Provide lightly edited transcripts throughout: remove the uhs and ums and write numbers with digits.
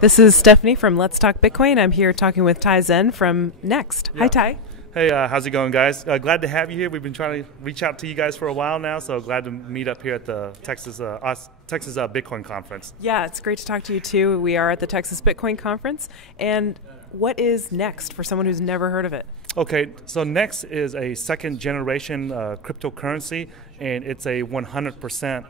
This is Stephanie from Let's Talk Bitcoin. I'm here talking with Ty Zen from NXT. Yeah. Hi, Ty. Hey, how's it going, guys? Glad to have you here. We've been trying to reach out to you guys for a while now, so glad to meet up here at the Texas Bitcoin Conference. Yeah, it's great to talk to you, too. We are at the Texas Bitcoin Conference. And what is NXT for someone who's never heard of it? Okay, so NXT is a second-generation cryptocurrency, and it's a 100%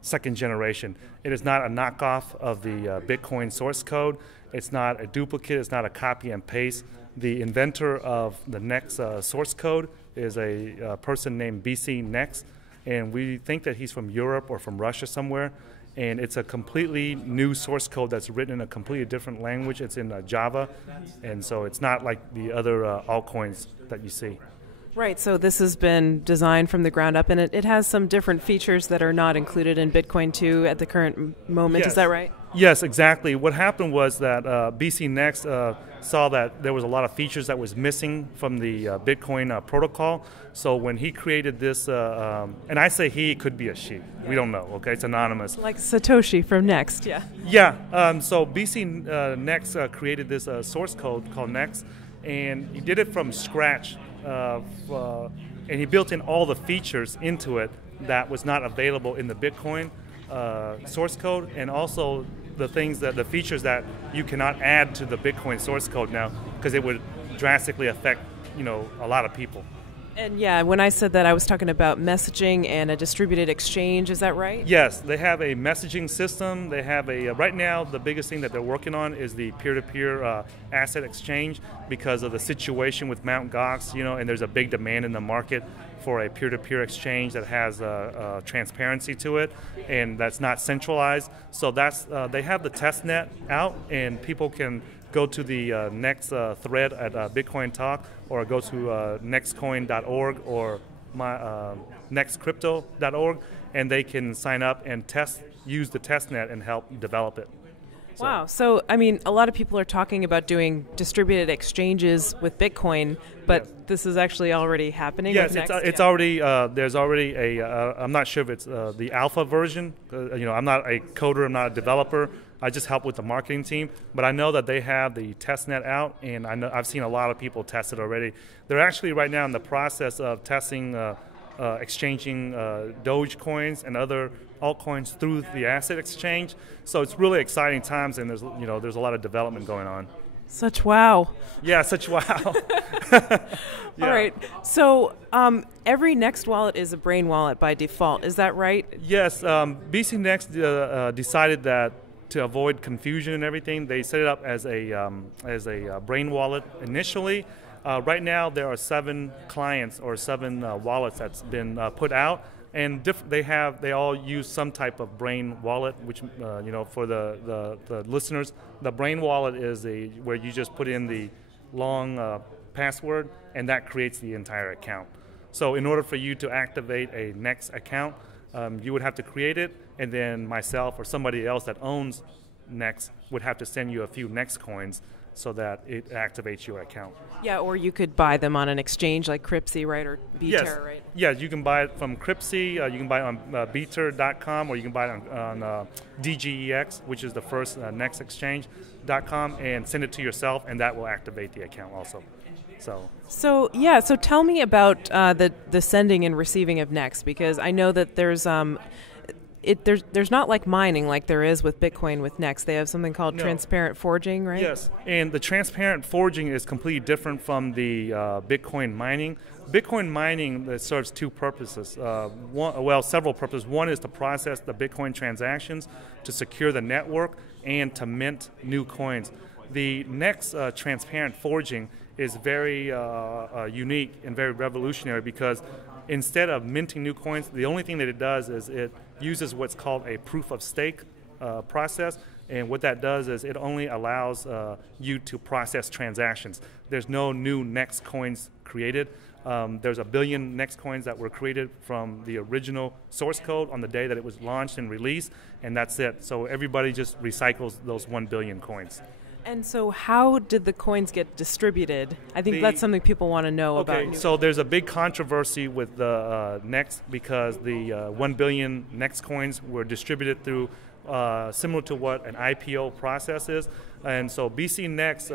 second generation. It is not a knockoff of the Bitcoin source code. It's not a duplicate. It's not a copy and paste. The inventor of the NXT source code is a person named BC NXT, and we think that he's from Europe or from Russia somewhere. And it's a completely new source code that's written in a completely different language. It's in Java, and so it's not like the other altcoins that you see. Right, so this has been designed from the ground up, and it has some different features that are not included in Bitcoin 2 at the current moment. Yes. Is that right? Yes, exactly. What happened was that BC NXT saw that there was a lot of features that was missing from the Bitcoin protocol. So when he created this, and I say he, it could be a she. We don't know, okay? It's anonymous. Like Satoshi from NXT, yeah. Yeah, so BC NXT created this source code called NXT, and he did it from scratch. And he built in all the features into it that was not available in the Bitcoin source code, and also the features that you cannot add to the Bitcoin source code now, because it would drastically affect, a lot of people. And yeah, when I said that, I was talking about messaging and a distributed exchange. Is that right? Yes, they have a messaging system. They have right now, the biggest thing that they're working on is the peer-to-peer asset exchange, because of the situation with Mt. Gox, and there's a big demand in the market for a peer-to-peer exchange that has transparency to it and that's not centralized. So they have the test net out, and people can go to the next thread at Bitcoin Talk, or go to nextcoin.org or nextcrypto.org, and they can sign up and use the testnet and help develop it. Wow. So, I mean, a lot of people are talking about doing distributed exchanges with Bitcoin, but yes, this is actually already happening. Yes, with it's already, there's already I'm not sure if it's the alpha version. I'm not a coder, I'm not a developer. I just help with the marketing team, but I know that they have the testnet out, and I've seen a lot of people test it already. They're actually right now in the process of testing exchanging Doge coins and other altcoins through the asset exchange. So it's really exciting times, and there's a lot of development going on. Such wow. Yeah, such wow. Yeah. All right. So every NXT wallet is a Brain wallet by default. Is that right? Yes. BC NXT decided that to avoid confusion and everything, they set it up as a Brain wallet initially. Right now, there are 7 clients or 7 wallets that's been put out, and they all use some type of Brain wallet. Which for the listeners, the Brain wallet is where you just put in the long password, and that creates the entire account. So in order for you to activate a NXT account, you would have to create it, and then myself or somebody else that owns NXT would have to send you a few NXT coins so that it activates your account. Yeah, or you could buy them on an exchange like Cryptsy, right, or Bter, yes, right? Yeah, you can buy it from Cryptsy, you can buy it on Bter.com, or you can buy it on DGEX, which is the first NXT exchange.com, and send it to yourself, and that will activate the account also. So tell me about the sending and receiving of NXT, because I know that there's not like mining like there is with Bitcoin with NXT. They have something called transparent forging, right? Yes, and the transparent forging is completely different from the Bitcoin mining. Bitcoin mining that serves 2 purposes. Several purposes. One is to process the Bitcoin transactions, to secure the network, and to mint new coins. The NXT transparent forging is very unique and very revolutionary, because instead of minting new coins, the only thing that it does is it uses what's called a proof of stake process, and what that does is it only allows you to process transactions. There's no new NXT coins created. There's 1 billion NXT coins that were created from the original source code on the day that it was launched and released, and that's it. So everybody just recycles those 1 billion coins. And so how did the coins get distributed? I think that's something people want to know about. Okay, so there's a big controversy with the NXT, because the 1 billion NXT coins were distributed through similar to what an IPO process is. And so BC Next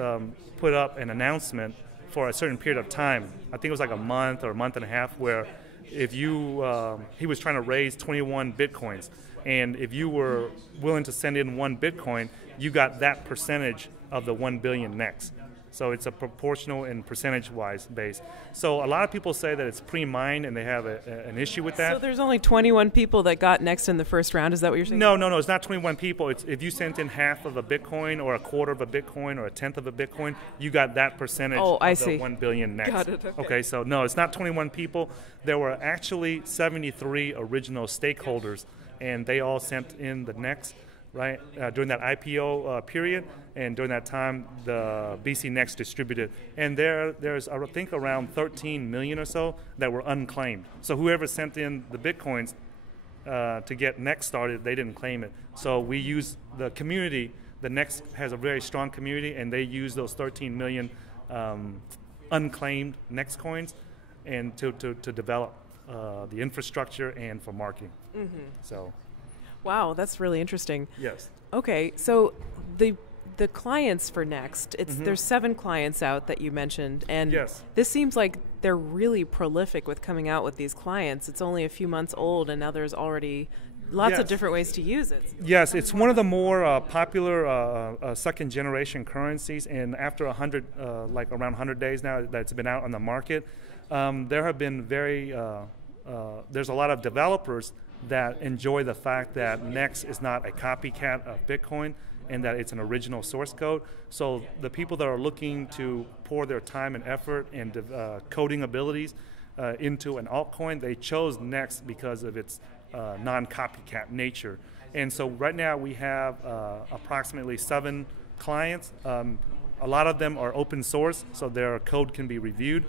put up an announcement for a certain period of time. I think it was like a month or a month and a half, where if you, he was trying to raise 21 Bitcoins. And if you were willing to send in 1 Bitcoin, you got that percentage of the 1 billion next. So it's a proportional and percentage-wise base. So a lot of people say that it's pre-mined and they have an issue with that. So there's only 21 people that got next in the first round. Is that what you're saying? No. It's not 21 people. It's if you sent in half of a Bitcoin or a quarter of a Bitcoin or a tenth of a Bitcoin, you got that percentage of the 1 billion next. Got it. Okay, so no, it's not 21 people. There were actually 73 original stakeholders, and they all sent in the next. Right during that IPO period, and during that time, the BC Next distributed, and there's I think around 13 million or so that were unclaimed. So whoever sent in the Bitcoins to get Next started, they didn't claim it. So we use the community. The Next has a very strong community, and they use those 13 million unclaimed Next coins, and to develop the infrastructure and for marketing. Mm-hmm. So. Wow, that's really interesting. Yes. Okay, so the clients for Next, there's 7 clients out that you mentioned, and yes. This seems like they're really prolific with coming out with these clients. It's only a few months old, and now there's already lots of different ways to use it. Yes, it's one of the more popular second-generation currencies, and after 100, like around 100 days now that it's been out on the market, there have been there's a lot of developers that enjoy the fact that Next is not a copycat of Bitcoin and that it's an original source code. So the people that are looking to pour their time and effort and coding abilities into an altcoin, they chose Next because of its non-copycat nature. And so right now we have approximately 7 clients. A lot of them are open source, so their code can be reviewed,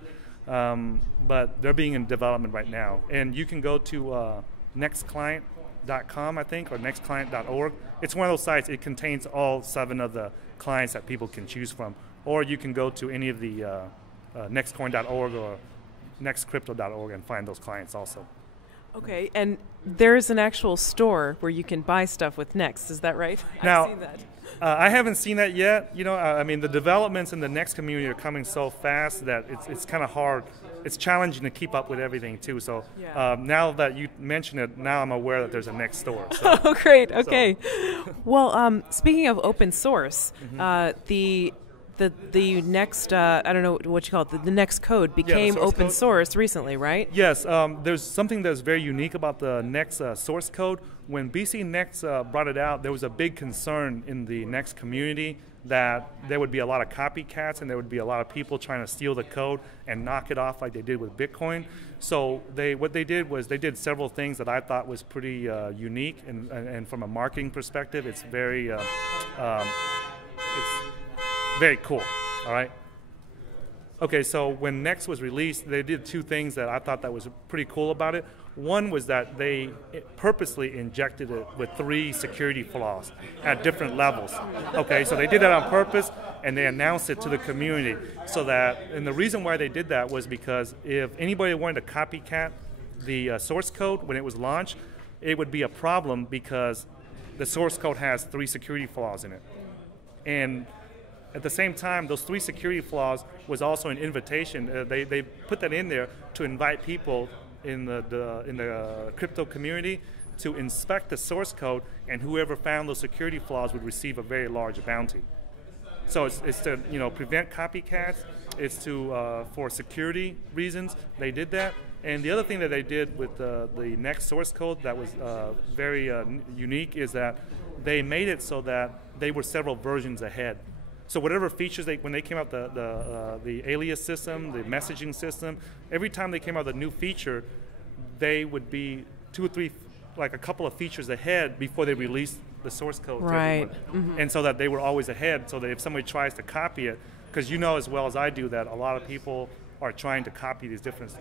but they're being in development right now. And you can go to nextclient.com, I think, or nextclient.org. It's one of those sites. It contains all 7 of the clients that people can choose from. Or you can go to any of the nextcoin.org or nextcrypto.org and find those clients also. Okay, and there's an actual store where you can buy stuff with Next. Is that right? Now, I've seen that. I haven't seen that yet. You know, I mean, the developments in the Next community are coming so fast that it's kind of hard. It's challenging to keep up with everything too. So now that you mention it, now I'm aware that there's a Next store. So. Oh, great. Okay. So. Well, speaking of open source, the Next, I don't know what you call it, the Next code became open source recently, right? Yes. There's something that's very unique about the Next source code. When BC Next brought it out, there was a big concern in the Next community that there would be a lot of copycats and there would be a lot of people trying to steal the code and knock it off like they did with Bitcoin. So what they did was they did several things that I thought was pretty unique, and from a marketing perspective, it's very cool. All right. Okay, so when Next was released, they did 2 things that I thought that was pretty cool about it. One was that they purposely injected it with 3 security flaws at different levels. Okay, so they did that on purpose, and they announced it to the community. So that, and the reason why they did that was because if anybody wanted to copycat the source code when it was launched, it would be a problem because the source code has 3 security flaws in it. And at the same time, those 3 security flaws was also an invitation. They put that in there to invite people in the crypto community to inspect the source code, and whoever found those security flaws would receive a very large bounty. So it's to prevent copycats. It's to for security reasons they did that. And the other thing that they did with the Next source code that was very unique is that they made it so that they were several versions ahead. So whatever features when they came out the alias system, the messaging system, every time they came out with a new feature, they would be 2 or 3, like a couple of features ahead before they released the source code. Right. To everyone. And so that they were always ahead, so that if somebody tries to copy it, because you know as well as I do that a lot of people are trying to copy these different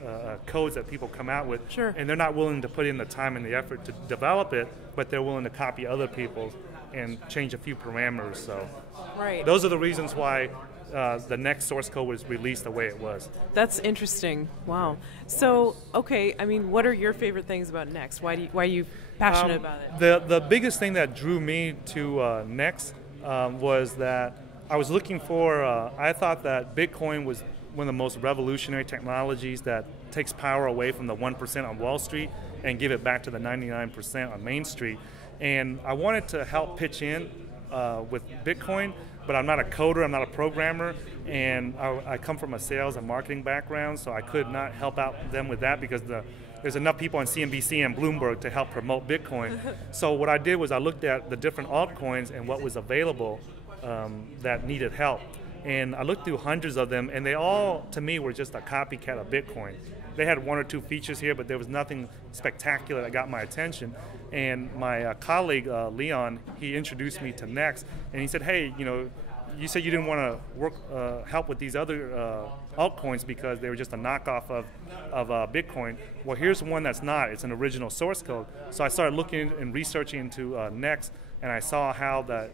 codes that people come out with, sure. And they're not willing to put in the time and the effort to develop it, but they're willing to copy other people's and change a few parameters. So right. Those are the reasons why the next source code was released the way it was. That's interesting. Wow. So, okay, I mean, what are your favorite things about Next? Why are you passionate about it? The biggest thing that drew me to Next was that I was looking for, I thought that Bitcoin was one of the most revolutionary technologies that takes power away from the 1% on Wall Street and give it back to the 99% on Main Street. And I wanted to help pitch in with Bitcoin, but I'm not a coder, I'm not a programmer, and I come from a sales and marketing background, so I could not help out them with that because there's enough people on CNBC and Bloomberg to help promote Bitcoin. So what I did was I looked at the different altcoins and what was available that needed help. And I looked through hundreds of them, and they all, to me, were just a copycat of Bitcoin. They had one or two features here, but there was nothing spectacular that got my attention. And my colleague, Leon, he introduced me to Next, and he said, hey, you said you didn't want to help with these other altcoins because they were just a knockoff of Bitcoin. Well, here's one that's not. It's an original source code. So I started looking and researching into Next, and I saw how that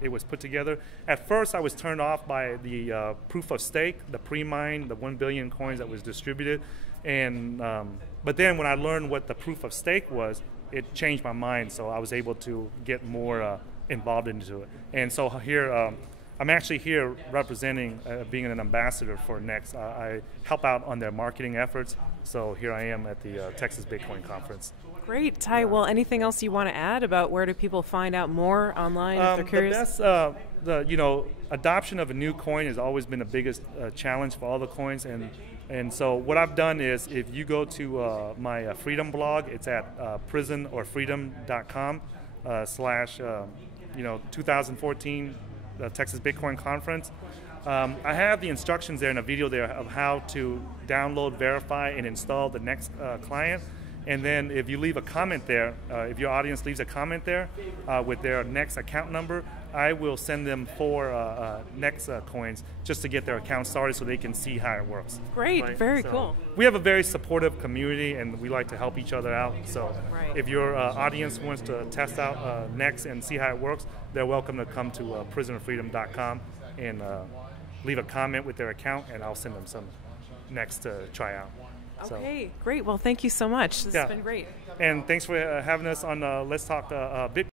it was put together. At first, I was turned off by the proof of stake, the pre-mine, the 1 billion coins that was distributed. And but then when I learned what the proof of stake was, it changed my mind. So I was able to get more involved into it. And so here, I'm actually here representing, being an ambassador for Next. I help out on their marketing efforts. So here I am at the Texas Bitcoin Conference. Great, Ty. Well, anything else you want to add about where do people find out more online if they're curious? The best, adoption of a new coin has always been the biggest challenge for all the coins, and so what I've done is, if you go to my Freedom blog, it's at prisonofreedom.com / 2014 Texas Bitcoin Conference. I have the instructions there and a video there of how to download, verify, and install the Next client. And then if you leave a comment there, if your audience leaves a comment there with their Next account number, I will send them 4 Next coins just to get their account started so they can see how it works. Great, right? Very cool. We have a very supportive community, and we like to help each other out. So if your audience wants to test out Next and see how it works, they're welcome to come to prisonofreedom.com and leave a comment with their account, and I'll send them some Next to try out. Okay, great. Well, thank you so much. This has been great. And thanks for having us on Let's Talk Bitcoin.